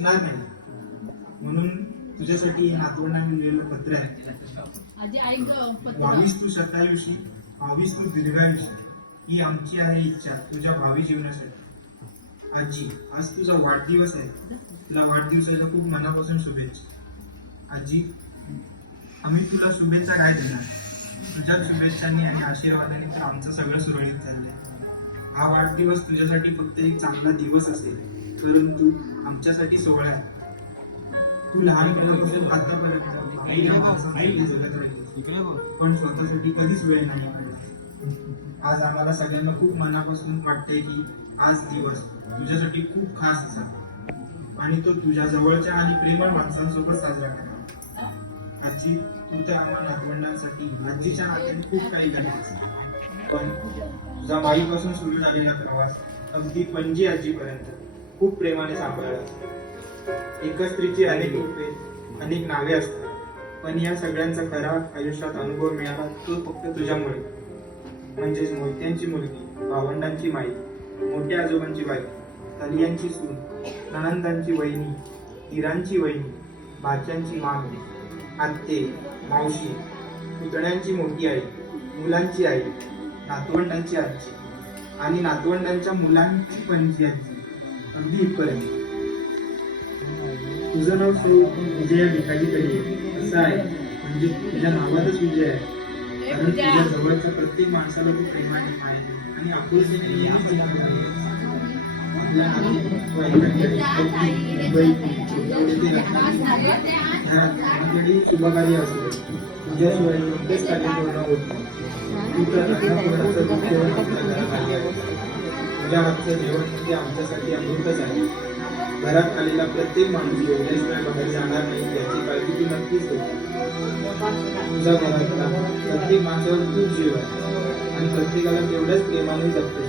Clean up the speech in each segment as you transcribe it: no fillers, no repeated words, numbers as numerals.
पोचणार नाही. म्हणून तुझ्यासाठी नातवंडांनी लिहिलेलं पत्र आहे. 22 तू शतायुषी, 22 तू दीर्घायुषी, ही आमची आहे इच्छा तुझ्या भावी जीवनासाठी. आजी, आज तुझा वाढदिवस आहे. तुला वाढदिवसाच्या खूप मनापासून शुभेच्छा. आजी, आम्ही तुला शुभेच्छा काय देणार? तुझ्या शुभेच्छांनी आणि आशीर्वादाने तर आमचं सगळं सुरळीत चाललंय. हा वाढदिवस तुझ्यासाठी फक्त एक चांगला दिवस असेल, परंतु आमच्यासाठी सोहळा आहे. तू लहानपणापासून आतापर्यंत आईला माणसासाठी जगत राहिलीस, पण स्वतःसाठी कधीच वेळ नाही काढला. आज आम्हाला सगळ्यांना खूप मनापासून वाटतंय की आज दिवस तुझ्यासाठी खूप खास असावा आणि तो तुझ्या जवळच्या आणि प्रेमळ माणसांसोबत साजरा करावा. आजी, तू तर आम्हा नातवंडांसाठी आजीच्या नात्याने खूप काही करतेस, पण तुझा माईपासून सुरू झालेला प्रवास अगदी पणजी आजीपर्यंत खूप प्रेमाने सांभाळला. एका स्त्रीची अनेक रूपे, अनेक नावे असतात, पण या सगळ्यांचा खरा आयुष्यात अनुभव मिळाला तो फक्त तुझ्यामुळे. म्हणजेच मोहित्यांची मुलगी, भावंडांची माई, मोठ्या आजोबांची बाई, तलियांची सून, नणंदांची वहिनी, हिरांची वहिनी, भाच्यांची मामी, आत्ते, मावशी, पुतण्यांची मोठी आई, मुलांची आई, नातवंडांची आजी आणि नातवंडांच्या मुलांची पणजी आजी, अगदी इथपर्यंत. तुझं नाव विजया भिकाजी तरी असं आहे, म्हणजे तुझ्या नावातच विजय आहे. कारण तुझ्या जवळच्या प्रत्येक माणसाला तू प्रेमाने, मायेने आणि आपुलकीने शुभकार्य असतो, तुझ्याशिवाय कोणतेच कार्य पूर्ण होत नाही. तुझ्या हातचं जेवण म्हणजे आमच्यासाठी अमृतच आहे. घरात आलेला प्रत्येक माणूस एवढ्याशिवाय बाहेर जाणार नाही याची काळजी तू नक्कीच होती. तुझ्या घरातला प्रत्येक माणसावर खूप जीव आहे आणि प्रत्येकाला तेवढ्याच प्रेमाने जगते.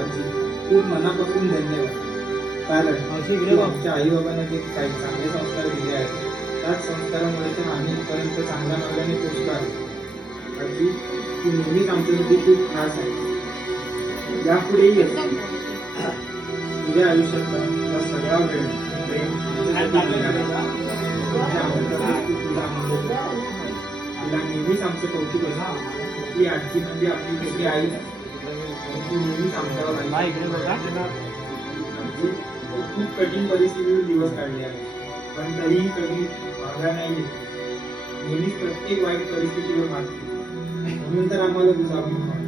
आजी, खूप मनापासून धन्यवाद. कारण आमच्या आई बाबांना जे काही चांगले संस्कार दिले आहेत त्याच संस्कारामुळे तर आम्ही इथपर्यंत चांगल्या मार्गाने पोचलो आहे. आजी, तू नेहमीच आमच्यासाठी खूप खास आहे. यापुढेही तुझ्या आयुष्यातला सगळा वेळ प्रेम तुला नेहमीच आमचं कौतुक असतं. ती आजी म्हणजे आपली छोटी आई, तू नेहमीच आमच्यावर. खूप कठीण परिस्थितीवर दिवस काढले आहे, पण तरीही कधी मागा नाही येत. नेहमीच प्रत्येक वाईट परिस्थितीवर मागते. म्हणून तर आम्हाला तुझा अभिमान.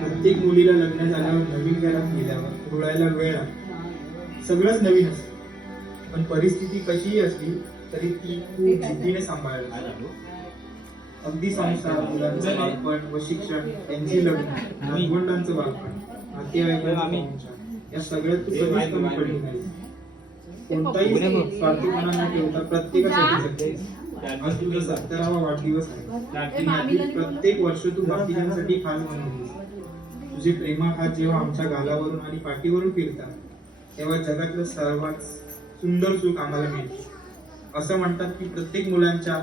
प्रत्येक मुलीला लग्न झाल्यावर, नवीन घरात गेल्यावर रुळायला वेळ लागतो. सगळंच नवीन असतं, पण परिस्थिती कशीही असली तरी ती खूप जिद्दीने सांभाळली. अगदी संसार, मुलांचं बालपण व शिक्षण, त्यांची लग्न, नातवंडांचं बालपण, नातेवाईकांचा या सगळ्यात तू कधीच कमी पडली नाही. कोणताही स्वार्थीपणा न ठेवता प्रत्येकासाठी जगतेस. आज तुझा 70वा वाढदिवस आहे. प्रत्येक वर्ष तू बाकीच्यांसाठी खास बनवलीस. तुझे प्रेमाहात जेव्हा आमच्या गालावरून आणि पाठीवरून फिरतात तेव्हा जगातलं सर्वात सुंदर सुख आम्हाला मिळते. असं म्हणतात की प्रत्येक मुलांच्या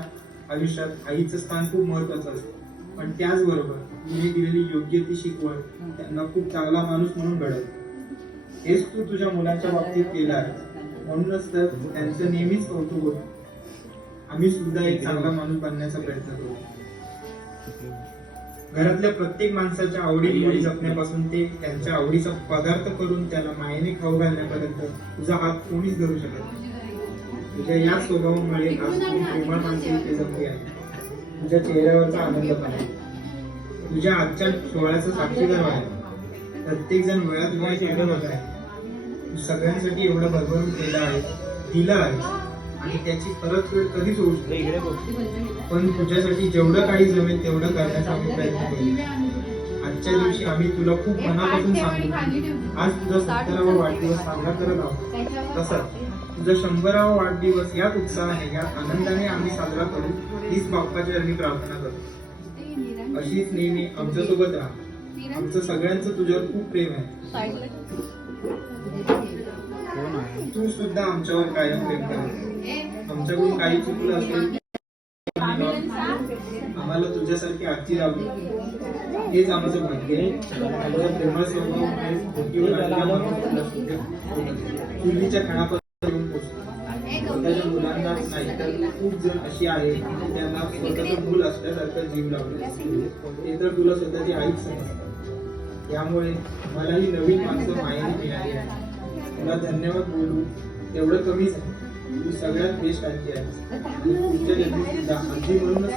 आयुष्यात आईचं स्थान खूप महत्वाचं असतं, पण त्याचबरोबर तिने दिलेली योग्य ती शिकवण त्यांना खूप चांगला माणूस म्हणून घडवते. हेच तू तुझ्या मुलांच्या बाबतीत केलं आहे. म्हणूनच तर त्यांचं नेहमीच कौतुक होतं. आम्ही सुद्धा एक चांगला माणूस बनण्याचा प्रयत्न करू. घरातल्या प्रत्येक माणसाच्या आवडी जपण्यापासून ते त्यांच्या आवडीचा पदार्थ करून त्याला मायेने खाऊ घालण्यापर्यंत तुझा हात कोणीच धरू शकत नाही. तुझ्या या स्वभावामुळे आज तुम्ही प्रेमळ माणसे इथे जमली आहे. तुझ्या चेहऱ्यावरचा आनंद पण आहे. तुझ्या आजच्या सोहळ्याचा साक्षीदार आहे. प्रत्येक जण वेळात वेळ सांगत होत आहे. तू सगळ्यांसाठी एवढं भरभरून केलं आहे, दिलं आहे आणि त्याची परतफेड कधीच होऊ शकते. पण तुझ्यासाठी जेवढं काही जमेल तेवढं करण्याचा आम्ही प्रयत्न करू. आजच्या दिवशी आम्ही तुला खूप मनापासून सांगतो, आज तुझा 70वा वाढदिवस साजरा करत आहोत. तसंच तुझा 100वा वाढदिवस याच उत्साहाने, याच आनंदाने आम्ही साजरा करू हीच बाप्पाची चरणी प्रार्थना करतो. अशीच नेहमी आमच्यासोबत राहा. आमचं सगळ्यांचं तुझ्यावर खूप प्रेम आहे. तू सुद्धा आमच्यावर कायम प्रेम कर. आमच्याकडून काही चुकलं असेल आम्हाला तुझ्यासारखी आजी राहू, हेच आमचं भाग्य आहे. प्रेमळ स्वभाव पूर्वीच्या काळापासून तर खूप जण अशी आहे की त्यांना स्वतःचं मूल असल्यासारखं जीव लावले ते तर तुला स्वतःची आईच समजतात. यामुळे मला ही नवीन माणसं मायाने मिळाली आहे. तुला धन्यवाद बोलू तेवढं कमीच आहे. तू सगळ्यात बेस्ट आजी आहेस. आणि पुढच्या जन्मी सुद्धा आजी म्हणूनच